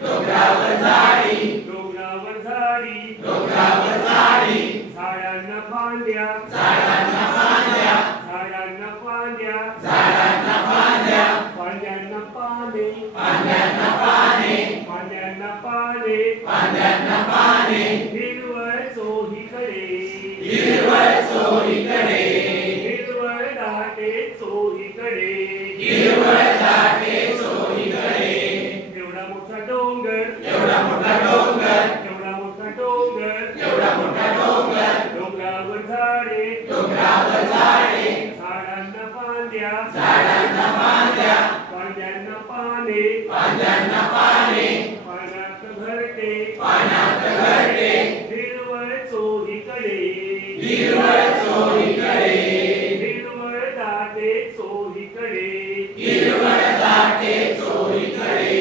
डोंगरावर झाडी डोंगरावर झाडी डोंगरावर झाडी झाडांना फांद्या झाडांना फांद्या झाडांना फांद्या झाडांना फांद्या फांद्यांना पाने फांद्यांना पाने फांद्यांना पाने फांद्यांना पाने हिरवळ चोहीकडे हिरवळ चोहीकडे हिरवळ दाटे चोहीकडे हिरवळ दाटे चोहीकडे एवढा मोठा डोंगर एवढा मोठा डोंगर एवढा मोठा डोंगर एवढा मोठा डोंगर डोंगरावर झाडे डोंगरावर झाडे झाडांना फांद्या झाडांना फांद्या फांद्यांना पाने फांद्यांना पाने पाण्यात घरटे पाण्यात घरटे हिरवळ चोहीकडे हिरवळ चोहीकडे हिरवळ दाटे चोहीकडे हिरवळ दाटे चोहीकडे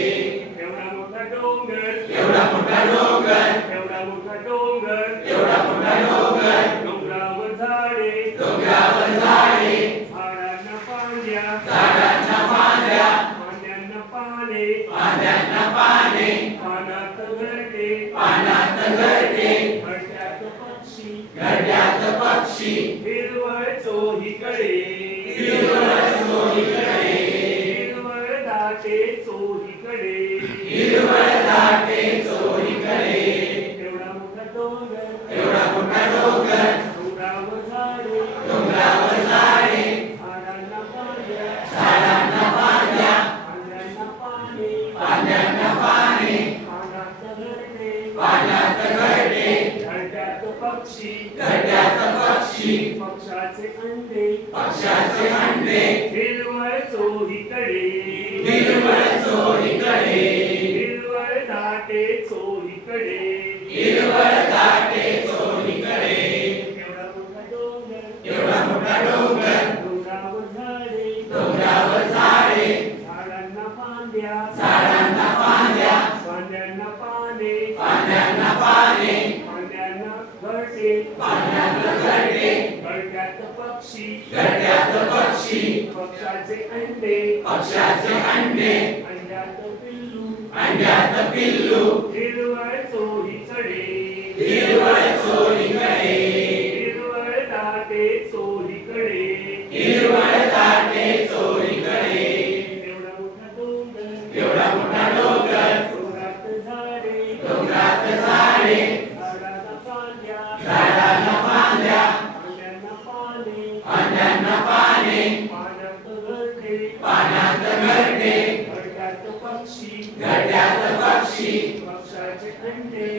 एवढा मोठा डोंगर एवढा मोठा डोंगर एवढा मोठा डोंगर एवढा मोठा डोंगर डोंगरावर झाडे डोंगरावर झाडे झाडांना फांद्या झाडांना फांद्या फांद्यांना पाने फांद्यांना पाने पानात घरटे पाण्यात घरटे घरट्यात पक्षी घरट्यात पक्षी हिरवळ चोहीकडे हिरवळ चोहीकडे हिरवळ दाटे चोहीकडे हिरवळ दाटे चोहीकडे एवढा मोठा डोंगर एवढा मोठा डोंगर डोंगरावर झाडे डोंगरावर झाडे झाडांना फांद्या झाडांना फांद्या फांद्यांना पाने फांद्यांना पाने पानात घरटे पाण्यात घरटे घरट्यात पक्षी घरट्यात पक्षी पक्षाचे अंडे पक्षाचे अंडे हिरवळ चोहीकडे हिरवळ चोहीकडे हिरवळ दाटे चोहीकडे हिरवळ दाटे चोहीकडे एवढा मोठा डोंगर एवढा मोठा डोंगर डोंगरावर झाडे डोंगरावर झाडे झाडांना फांद्या झाडांना फांद्या फांद्यांना पाने फांद्यांना पाने फांद्यांना घरटे पाण्यात घरटे घरट्यात पक्षी घरट्यात पक्षी पक्षाचे अंडे पक्षाचे अंडे अंड्यात पिल्लू अंड्यात पिल्लू हिरवळ चोहीकडे हिरवळ चोहीकडे हिरवळ दाटे चोहीकडे हिरवळ दाटे चोहीकडे एवढा मोठा डोंगर एवढा मोठा डोंगर डोंगरात झाडे डोंगरात झाडे झाडांना फांद्या झाडांना फांद्या फांद्यांना पाने फांद्यांना पाने पाण्यात घरटे पाण्यात घरटे घरट्यात पक्षी घरट्यात पक्षी पक्षाचे अंडे